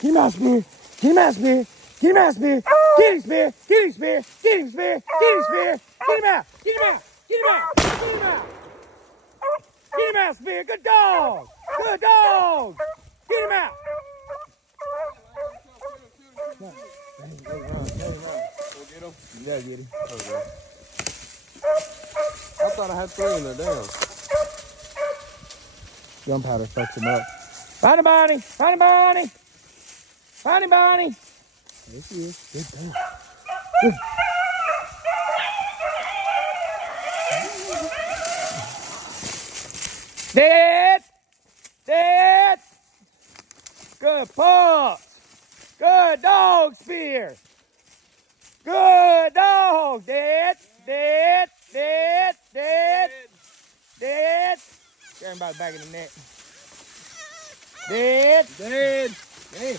Get him out, Spear. Get him out, Spear. Get him out, Spear. Get him, Spear. Get him, Spear. Get him, Spear. Get him, Spear. Get him out. Get him out. Get him out. Get him out. Get him out, Spear. Good dog. Good dog. Get him out. Go get him. You gotta get him. Okay. I thought I had 3 in there. Damn. Gunpowder fucks him up. Find him, Bonnie. Find him, Bonnie. Find him, Bonnie. There she is. Good dog. Good. Dead. Dead. Good pup. Good dog, Spear. Good dog. Dead. Dead. Dead. Dead. Dead. Get him by the back of the neck. Dead. Dead. Damn.